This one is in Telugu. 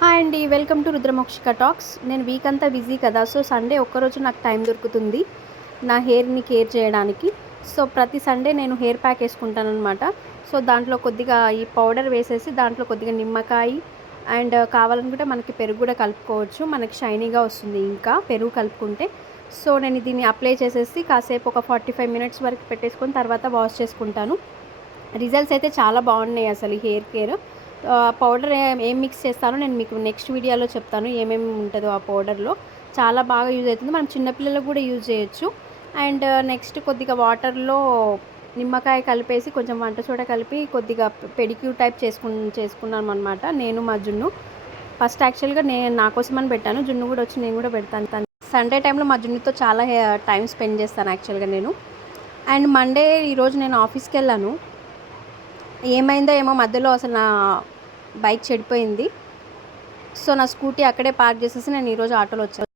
హాయ్ అండి. Welcome to Rudramokshika talks. నేను వీక్ అంతా బిజీ కదా, సో సండే ఒక్కరోజు నాకు టైం దొరుకుతుంది నా హెయిర్ని కేర్ చేయడానికి. సో ప్రతి సండే నేను హెయిర్ ప్యాక్ వేసుకుంటానమాట. సో దాంట్లో కొద్దిగా ఈ పౌడర్ వేసేసి దాంట్లో కొద్దిగా నిమ్మకాయ అండ్ కావాలనుకుంటే మనకి పెరుగు కూడా కలుపుకోవచ్చు, మనకి షైనీగా వస్తుంది ఇంకా పెరుగు కలుపుకుంటే. సో నేను దీన్ని అప్లై చేసేసి కాసేపు ఒక 45 మినిట్స్ వరకు పెట్టేసుకొని తర్వాత వాష్ చేసుకుంటాను. రిజల్ట్స్ అయితే చాలా బాగున్నాయి అసలు ఈ హెయిర్ కేర్. పౌడర్ ఏం మిక్స్ చేస్తానో నేను మీకు నెక్స్ట్ వీడియోలో చెప్తాను, ఏమేమి ఉంటుందో ఆ పౌడర్లో. చాలా బాగా యూజ్ అవుతుంది, మనం చిన్నపిల్లలకు కూడా యూజ్ చేయొచ్చు. అండ్ నెక్స్ట్ కొద్దిగా వాటర్లో నిమ్మకాయ కలిపేసి కొంచెం వంట సోడా కలిపి కొద్దిగా పెడిక్యూర్ టైప్ చేసుకున్నాం అనమాట నేను మా జున్ను. ఫస్ట్ యాక్చువల్గా నేను నా కోసమని పెట్టాను, జున్ను కూడా వచ్చి నేను కూడా పెడతాను. సండే టైంలో మా జున్నుతో చాలా టైం స్పెండ్ చేస్తాను యాక్చువల్గా నేను. అండ్ మండే ఈరోజు నేను ఆఫీస్కి వెళ్ళాను. ఏమైందో ఏమో మధ్యలో అసలు నా బైక్ చెడిపోయింది. సో నా స్కూటీ అక్కడే పార్క్ చేసేసి నేను ఈరోజు ఆటోలో వచ్చాను.